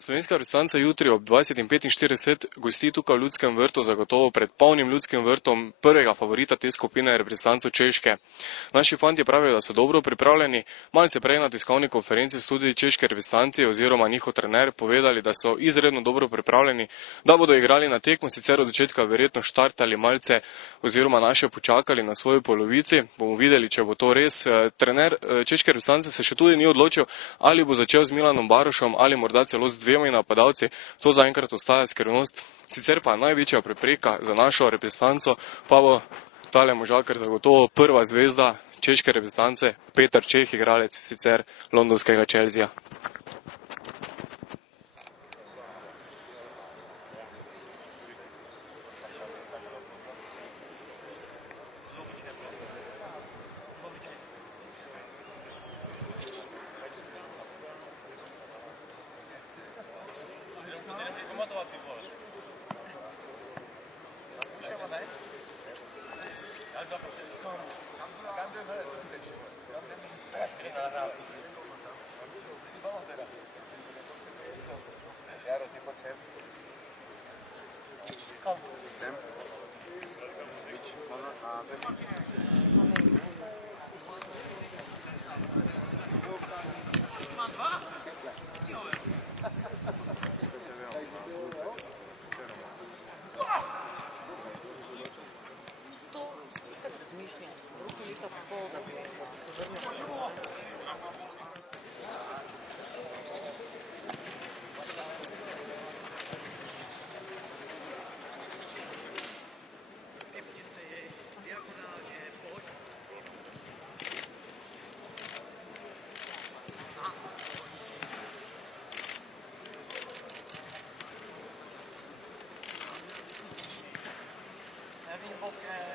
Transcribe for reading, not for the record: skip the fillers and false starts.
Slovenska reprezentanca jutri ob 20:45 gosti tukaj v Ljudskem vrtu, zagotovo pred polnim Ljudskim vrtom, prvega favorita te skupine, reprezentanco Češke. Naši fantje pravijo, da so dobro pripravljeni. Malce prej na tiskovni konferenci so tudi češki reprezentanti oziroma njihov trener povedali, da so izredno dobro pripravljeni, da bodo igrali na tekmo, sicer od začetka verjetno štartali malce oziroma naše počakali na svoji polovici. Bomo videli, če bo to res. Trener češke reprezentance se še tudi ni odločil, ali bo začel z Milanom Barošom ali morda celo z dvema napadalci. To zaenkrat ostaja skrivnost. Sicer pa največja prepreka za našo reprezentanco pa bo tale možakar zagotovo prva zvezda češke reprezentance, Petr Čeh, igralec sicer londonskega Chelsea. Bock